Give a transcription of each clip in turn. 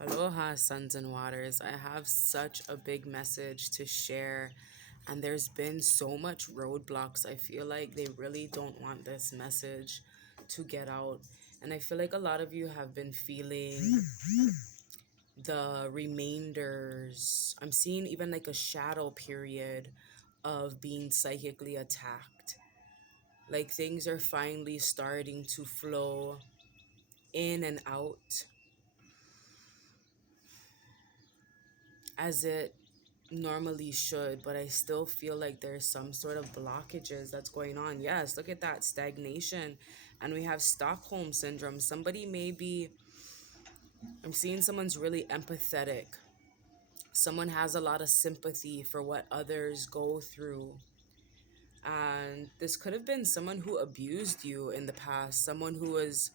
Aloha, sons and waters. I have such a big message to share, and there's been so much roadblocks. I feel like they really don't want this message to get out. And I feel like a lot of you have been feeling the remainders. I'm seeing even like a shadow period of being psychically attacked. Like things are finally starting to flow in and out as it normally should, but I still feel like there's some sort of blockages that's going on. Yes, look at that stagnation. And we have Stockholm syndrome. Somebody may be, I'm seeing someone's really empathetic. Someone has a lot of sympathy for what others go through. And this could have been someone who abused you in the past, someone who was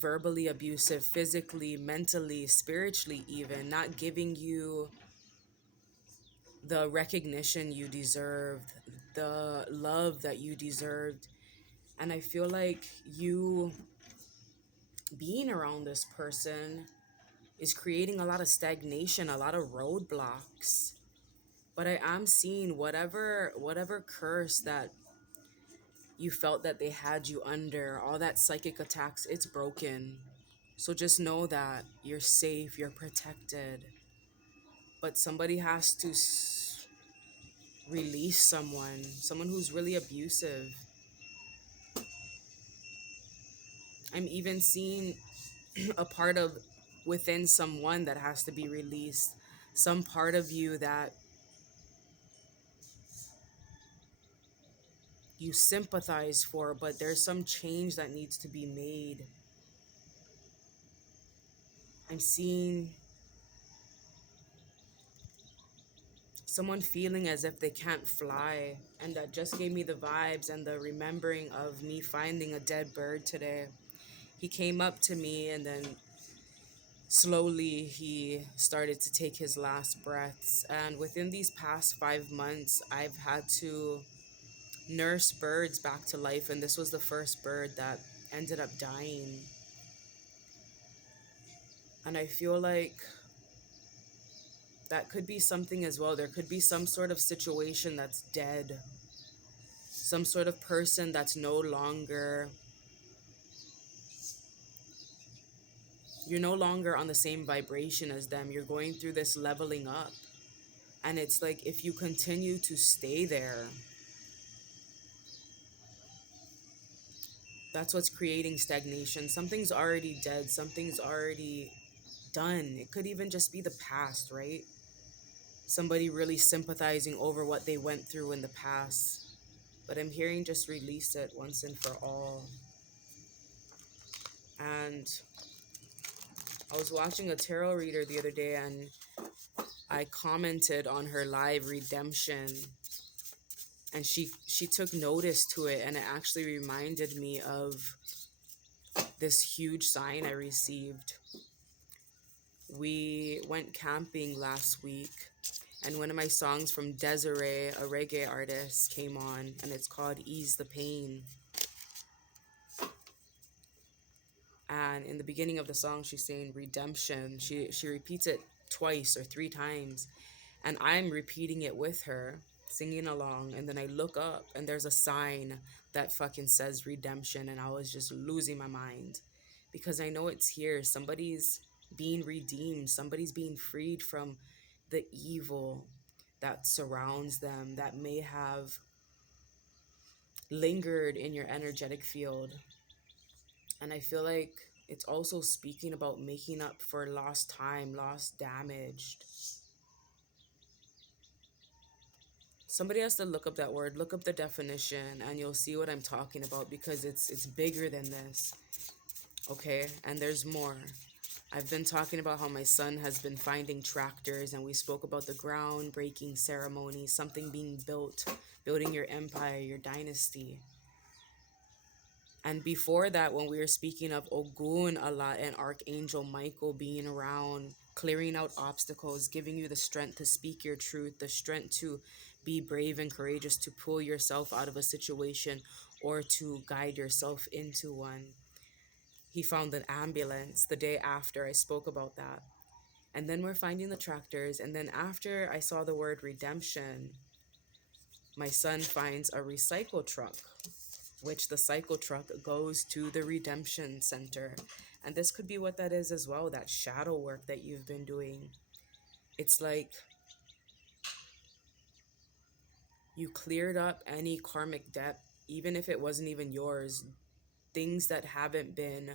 verbally abusive, physically, mentally, spiritually, even not giving you the recognition you deserved, the love that you deserved. And I feel like you being around this person is creating a lot of stagnation, a lot of roadblocks. But I am seeing whatever curse that you felt that they had you under, all that psychic attacks, it's broken. So just know that you're safe, you're protected. But somebody has to release someone who's really abusive. I'm even seeing a part of within someone that has to be released. Some part of you that you sympathize for, but there's some change that needs to be made. I'm seeing someone feeling as if they can't fly, and that just gave me the vibes and the remembering of me finding a dead bird today. He came up to me and then slowly he started to take his last breaths. And within these past 5 months, I've had to nurse birds back to life, and this was the first bird that ended up dying. And I feel like that could be something as well. There could be some sort of situation that's dead, some sort of person that's no longer, you're no longer on the same vibration as them. You're going through this leveling up. And it's like if you continue to stay there, that's what's creating stagnation. Something's already dead, something's already done. It could even just be the past, right? Somebody really sympathizing over what they went through in the past. But I'm hearing just release it once and for all. And I was watching a tarot reader the other day and I commented on her live Redemption, and she took notice to it, and it actually reminded me of this huge sign I received. We went camping last week, and one of my songs from Desiree, a reggae artist, came on, and it's called Ease the Pain. And in the beginning of the song, she's saying redemption. She repeats it twice or three times, and I'm repeating it with her, singing along. And then I look up, and there's a sign that fucking says redemption, and I was just losing my mind because I know it's here. Somebody's being redeemed. Somebody's being freed from the evil that surrounds them, that may have lingered in your energetic field. And I feel like it's also speaking about making up for lost time, lost damaged. Somebody has to look up that word, look up the definition, and you'll see what I'm talking about because it's bigger than this. Okay? And there's more. I've been talking about how my son has been finding tractors, and we spoke about the groundbreaking ceremony, something being built, building your empire, your dynasty. And before that, when we were speaking of Ogun a lot and Archangel Michael being around, clearing out obstacles, giving you the strength to speak your truth, the strength to be brave and courageous, to pull yourself out of a situation or to guide yourself into one. He found an ambulance the day after I spoke about that. And then we're finding the tractors. And then after I saw the word redemption, my son finds a recycle truck, which the cycle truck goes to the redemption center. And this could be what that is as well, that shadow work that you've been doing. It's like you cleared up any karmic debt, even if it wasn't even yours, things that haven't been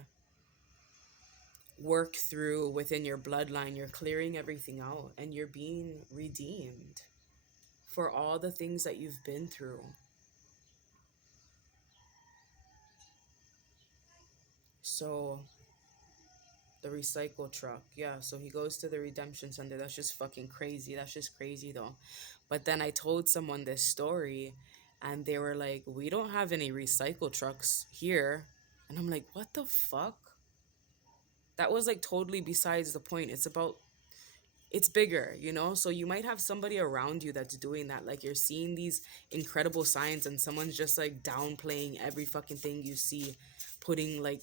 worked through within your bloodline. You're clearing everything out and you're being redeemed for all the things that you've been through. So the recycle truck, yeah, so he goes to the redemption center. That's just fucking crazy. That's just crazy though. But then I told someone this story and they were like, we don't have any recycle trucks here. And I'm like, what the fuck? That was like totally besides the point. It's about, it's bigger, you know? So you might have somebody around you that's doing that. Like you're seeing these incredible signs and someone's just like downplaying every fucking thing you see, putting like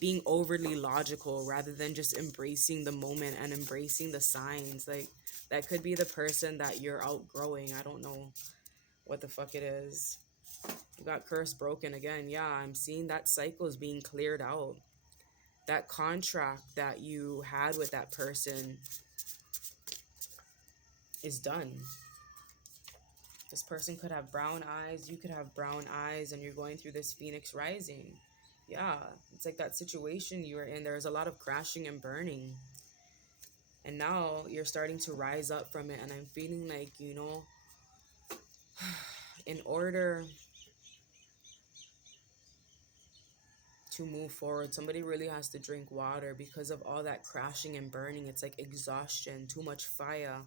being overly logical rather than just embracing the moment and embracing the signs. Like that could be the person that you're outgrowing. I don't know what the fuck it is. You got curse broken again. Yeah, I'm seeing that cycle is being cleared out. That contract that you had with that person is done. This person could have brown eyes, you could have brown eyes, and you're going through this phoenix rising. Yeah, it's like that situation you were in. There's a lot of crashing and burning. And now you're starting to rise up from it. And I'm feeling like, you know, in order to move forward, somebody really has to drink water because of all that crashing and burning. It's like exhaustion, too much fire.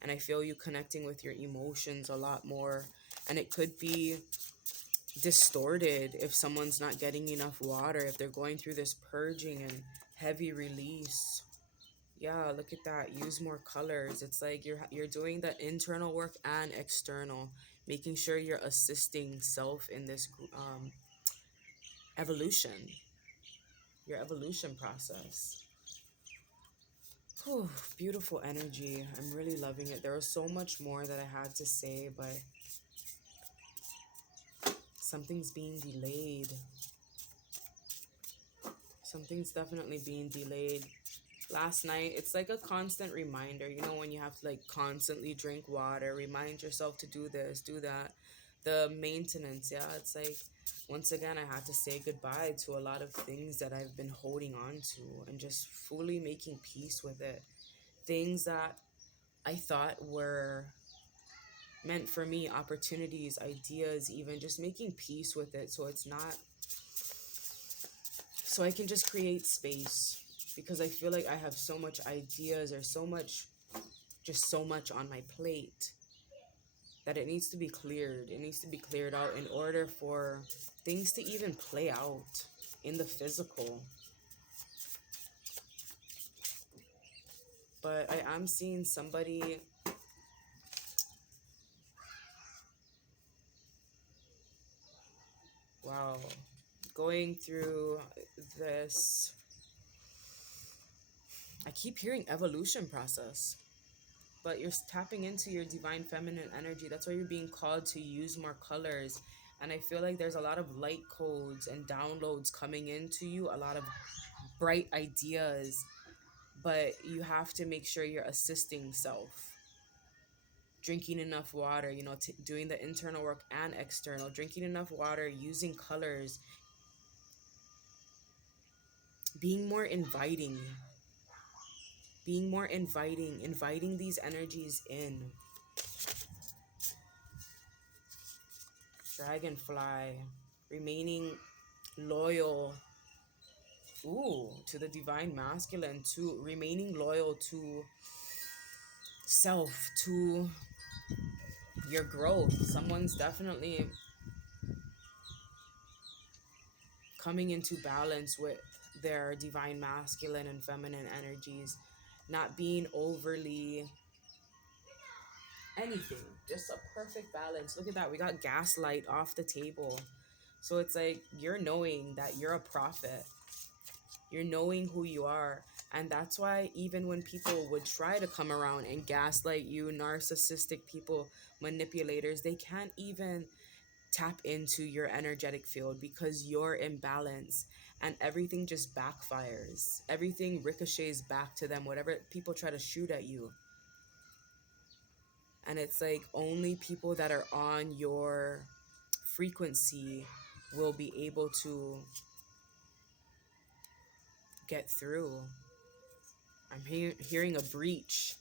And I feel you connecting with your emotions a lot more. And it could be distorted if someone's not getting enough water, if they're going through this purging and heavy release. Yeah, look at that. Use more colors. It's like you're doing the internal work and external, making sure you're assisting self in this evolution, your evolution process. Whew, beautiful energy. I'm really loving it. There was so much more that I had to say, but something's being delayed. Something's definitely being delayed. Last night, it's like a constant reminder, you know, when you have to like constantly drink water, remind yourself to do this, do that. The maintenance, yeah, it's like once again, I had to say goodbye to a lot of things that I've been holding on to and just fully making peace with it. Things that I thought were meant for me, opportunities, ideas, even just making peace with it so it's not, so I can just create space because I feel like I have so much ideas or so much, just so much on my plate that it needs to be cleared. It needs to be cleared out in order for things to even play out in the physical. But I am seeing somebody, wow, going through this. I keep hearing evolution process, but you're tapping into your divine feminine energy. That's why you're being called to use more colors. And I feel like there's a lot of light codes and downloads coming into you, a lot of bright ideas, but you have to make sure you're assisting self. Drinking enough water, you know, doing the internal work and external, drinking enough water, using colors, being more inviting, inviting these energies in. Dragonfly, remaining loyal, ooh, to the divine masculine, to remaining loyal to self, to your growth. Someone's definitely coming into balance with their divine masculine and feminine energies, not being overly anything, just a perfect balance. Look at that, we got gaslight off the table. So it's like you're knowing that you're a prophet. You're knowing who you are. And that's why even when people would try to come around and gaslight you, narcissistic people, manipulators, they can't even tap into your energetic field because you're imbalanced, and everything just backfires. Everything ricochets back to them, whatever people try to shoot at you. And it's like only people that are on your frequency will be able to get through. I'm hearing a breach.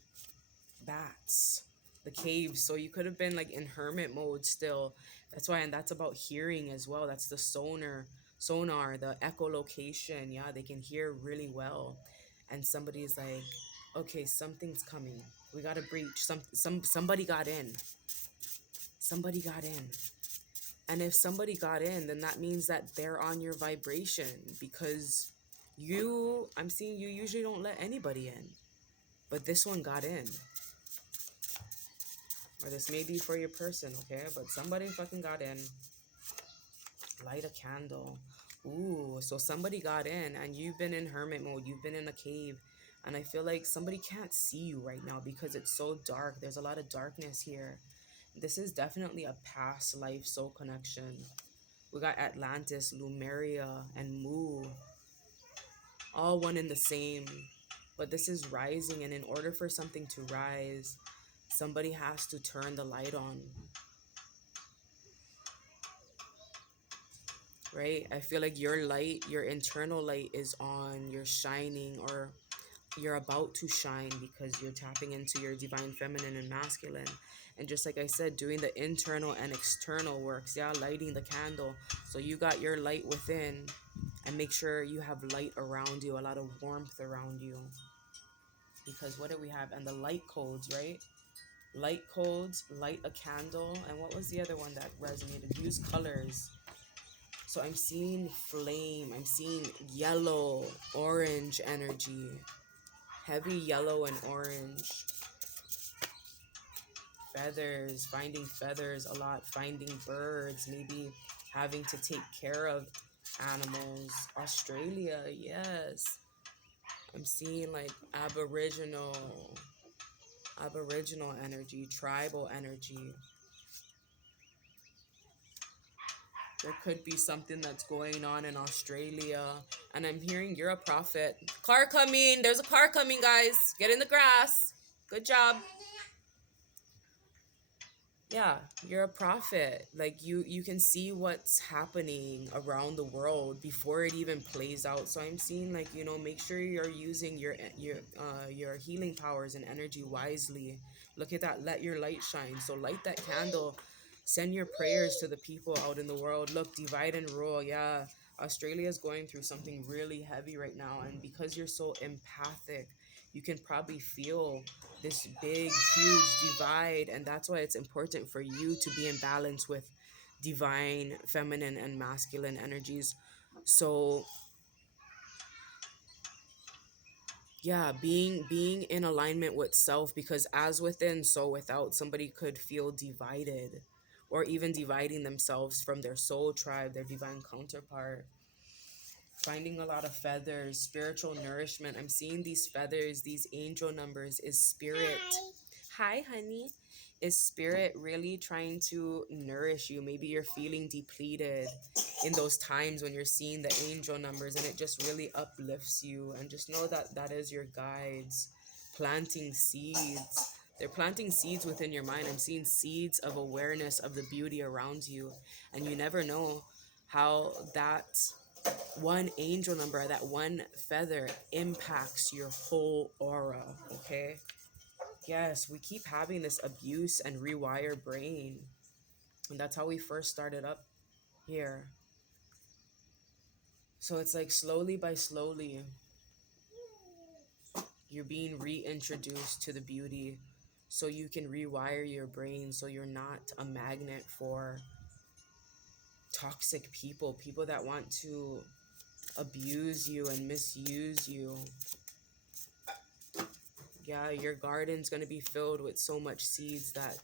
Bats, the caves. So you could have been like in hermit mode still. That's why, and that's about hearing as well. That's the sonar, the echolocation. Yeah, they can hear really well. And somebody's like, okay, something's coming. We got to breach. Somebody got in. Somebody got in. And if somebody got in, then that means that they're on your vibration, because I'm seeing you usually don't let anybody in. But this one got in. Or this may be for your person, okay? But somebody fucking got in. Light a candle. Ooh, so somebody got in and you've been in hermit mode. You've been in a cave. And I feel like somebody can't see you right now because it's so dark. There's a lot of darkness here. This is definitely a past life soul connection. We got Atlantis, Lumeria, and Mu. All one in the same. But this is rising, and in order for something to rise, somebody has to turn the light on. Right? I feel like your light, your internal light is on, you're shining, or you're about to shine because you're tapping into your divine feminine and masculine. And just like I said, doing the internal and external works, yeah, lighting the candle. So you got your light within, and make sure you have light around you, a lot of warmth around you. Because what do we have? And the light codes, right? Light codes, light a candle. And what was the other one that resonated? Use colors. So I'm seeing flame. I'm seeing yellow, orange energy. Heavy yellow and orange. Feathers. Finding feathers a lot. Finding birds. Maybe having to take care of animals. Australia, yes. I'm seeing like aboriginal energy, tribal energy. There could be something that's going on in Australia. And I'm hearing you're a prophet. Car coming. There's a car coming, guys. Get in the grass. Good job. Yeah, you're a prophet. Like you can see what's happening around the world before it even plays out. So I'm seeing like, make sure you're using your healing powers and energy wisely. Look at that. Let your light shine. So light that candle. Send your prayers to the people out in the world. Look, divide and rule. Yeah. Australia is going through something really heavy right now, and because you're so empathic, you can probably feel this big, huge divide. And that's why it's important for you to be in balance with divine, feminine, and masculine energies. So yeah, being in alignment with self, because as within, so without. Somebody could feel divided, or even dividing themselves from their soul tribe, their divine counterpart. Finding a lot of feathers, spiritual nourishment. I'm seeing these feathers, these angel numbers. Is spirit, hi honey, is spirit really trying to nourish you? Maybe you're feeling depleted in those times when you're seeing the angel numbers, and it just really uplifts you. And just know that that is your guides planting seeds. They're planting seeds within your mind. I'm seeing seeds of awareness of the beauty around you, and you never know how that one angel number, that one feather, impacts your whole aura. Okay, yes, we keep having this abuse and rewire brain, and that's how we first started up here. So it's like slowly by slowly you're being reintroduced to the beauty, so you can rewire your brain, so you're not a magnet for toxic people that want to abuse you and misuse you. Yeah, your garden's going to be filled with so much seeds that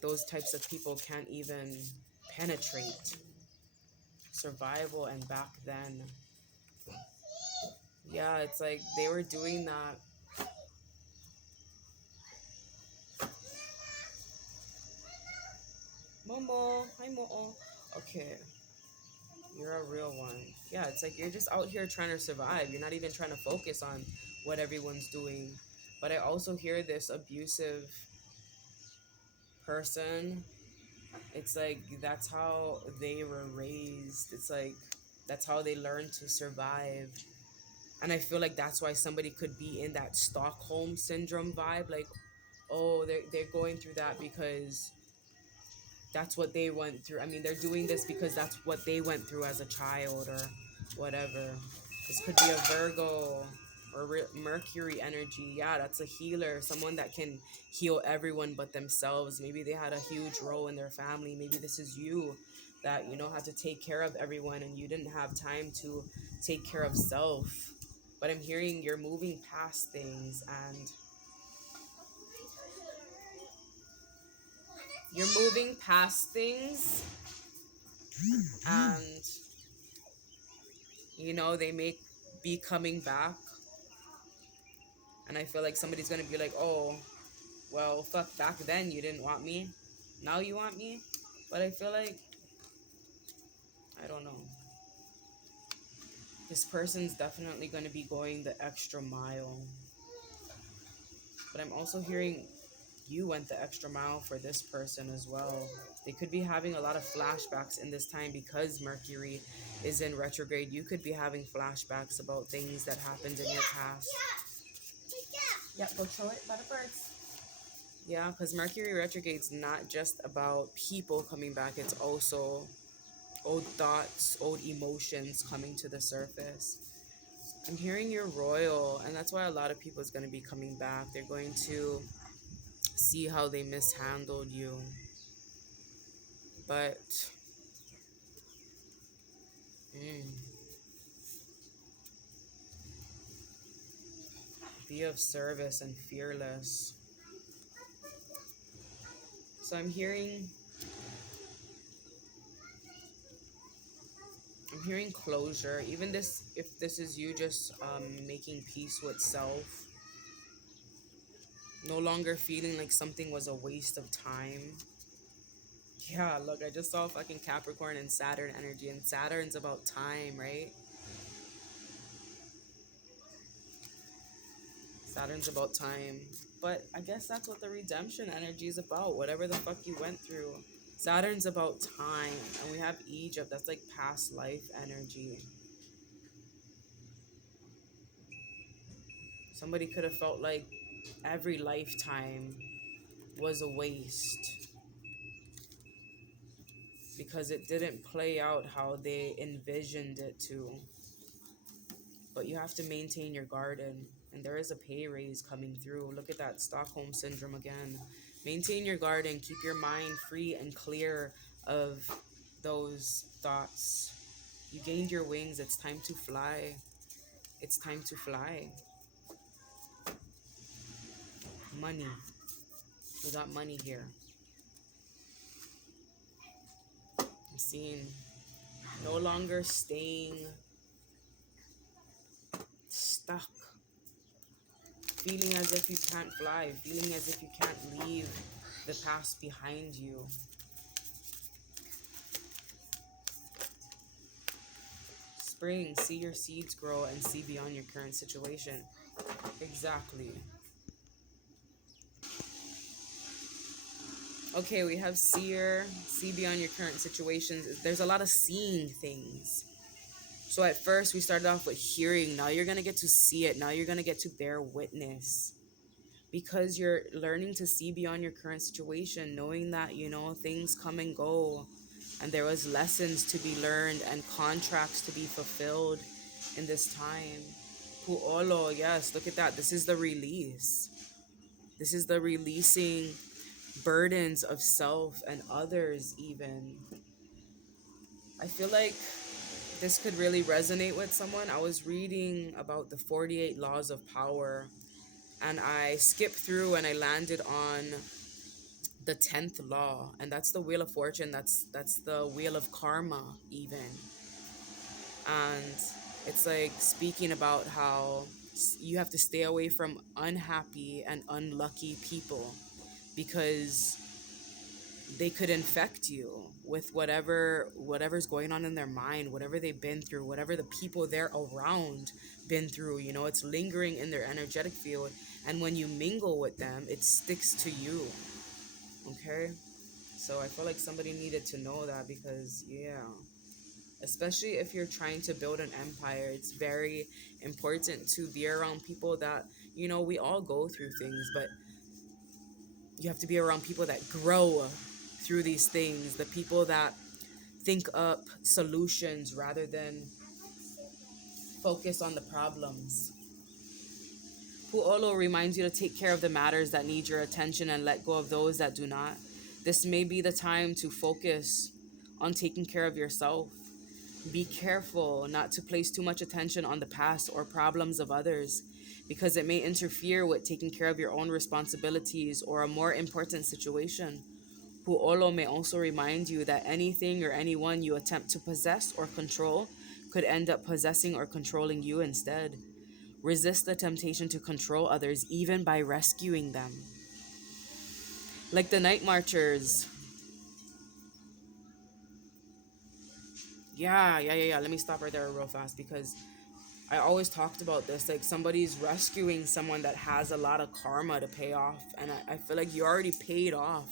those types of people can't even penetrate. Survival. And back then, Yeah, it's like they were doing that. Momo, hi Momo. Okay, you're a real one. Yeah, it's like you're just out here trying to survive. You're not even trying to focus on what everyone's doing. But I also hear this abusive person. It's like that's how they were raised. It's like that's how they learned to survive. And I feel like that's why somebody could be in that Stockholm syndrome vibe. Like, oh, they're going through that because that's what they went through. I mean, they're doing this because that's what they went through as a child or whatever. This could be a Virgo or Mercury energy. Yeah, that's a healer, someone that can heal everyone but themselves. Maybe they had a huge role in their family. Maybe this is you that, had to take care of everyone and you didn't have time to take care of self. But I'm hearing you're moving past things and you're moving past things and they may be coming back, and I feel like somebody's gonna be like, oh, well, fuck, back then you didn't want me, now you want me. But I feel like, I don't know, this person's definitely gonna be going the extra mile. But I'm also hearing you went the extra mile for this person as well. They could be having a lot of flashbacks in this time because Mercury is in retrograde. You could be having flashbacks about things that happened in your past. Yeah, go show it by the birds. Yeah, because Mercury retrograde's not just about people coming back, it's also old thoughts, old emotions coming to the surface. I'm hearing you're royal, and that's why a lot of people is going to be coming back. They're going to see how they mishandled you. But mm, be of service and fearless. So I'm hearing closure. Even this, if this is you just making peace with self, no longer feeling like something was a waste of time. Yeah, look, I just saw fucking Capricorn and Saturn energy, and Saturn's about time, right? Saturn's about time. But I guess that's what the redemption energy is about. Whatever the fuck you went through. Saturn's about time. And we have Egypt. That's like past life energy. Somebody could have felt like every lifetime was a waste because it didn't play out how they envisioned it to. But you have to maintain your garden, and there is a pay raise coming through. Look at that Stockholm syndrome again. Maintain your garden, keep your mind free and clear of those thoughts. You gained your wings, it's time to fly. It's time to fly. Money. We got money here. I'm seeing no longer staying stuck, feeling as if you can't fly, feeling as if you can't leave the past behind you. Spring, see your seeds grow and see beyond your current situation. Exactly. Okay, we have seer, see beyond your current situations. There's a lot of seeing things. So at first we started off with hearing. Now you're going to get to see it. Now you're going to get to bear witness. Because you're learning to see beyond your current situation, knowing that, things come and go. And there was lessons to be learned and contracts to be fulfilled in this time. Puolo, yes, look at that. This is the release. This is the releasing burdens of self and others even. I feel like this could really resonate with someone. I was reading about the 48 laws of power and I skipped through and I landed on the 10th law, and that's the wheel of fortune. That's the wheel of karma even. And It's like speaking about how you have to stay away from unhappy and unlucky people because they could infect you with whatever's going on in their mind, whatever they've been through, whatever the people they're around been through. It's lingering in their energetic field, and when you mingle with them, it sticks to you. Okay, so I feel like somebody needed to know that, because yeah, especially if you're trying to build an empire, it's very important to be around people that, we all go through things, but you have to be around people that grow through these things, the people that think up solutions rather than focus on the problems. Pu'olo reminds you to take care of the matters that need your attention and let go of those that do not. This may be the time to focus on taking care of yourself. Be careful not to place too much attention on the past or problems of others, because it may interfere with taking care of your own responsibilities or a more important situation. Pu'olo may also remind you that anything or anyone you attempt to possess or control could end up possessing or controlling you instead. Resist the temptation to control others, even by rescuing them. Like the night marchers. Yeah. Let me stop right there real fast, because I always talked about this. Like, somebody's rescuing someone that has a lot of karma to pay off. And I feel like you already paid off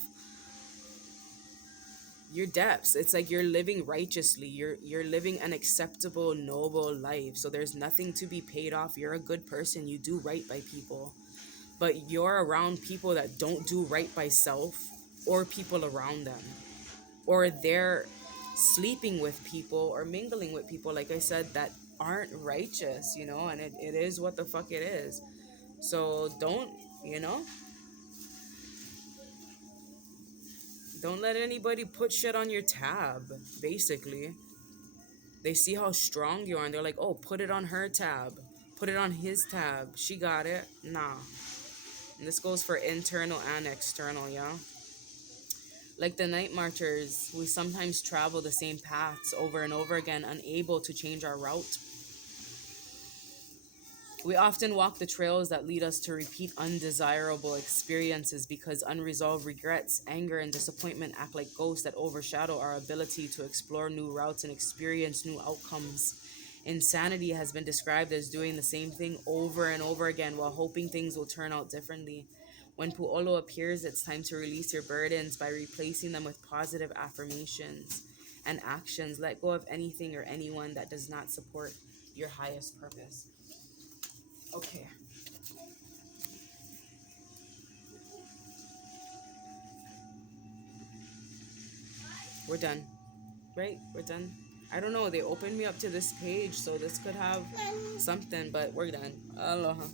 your debts. It's like you're living righteously. You're living an acceptable, noble life. So there's nothing to be paid off. You're a good person. You do right by people. But you're around people that don't do right by self or people around them. Or they're sleeping with people or mingling with people, like I said, that aren't righteous, and it is what the fuck it is. So you know, don't let anybody put shit on your tab, basically. They see how strong you are and they're like, oh, put it on her tab. Put it on his tab. She got it. Nah. And this goes for internal and external, yeah? Like the night marchers, we sometimes travel the same paths over and over again, unable to change our route. We often walk the trails that lead us to repeat undesirable experiences because unresolved regrets, anger, and disappointment act like ghosts that overshadow our ability to explore new routes and experience new outcomes. Insanity has been described as doing the same thing over and over again while hoping things will turn out differently. When Pu'olo appears, it's time to release your burdens by replacing them with positive affirmations and actions. Let go of anything or anyone that does not support your highest purpose. Okay. We're done. Right? We're done. I don't know. They opened me up to this page, so this could have something, but we're done. Aloha.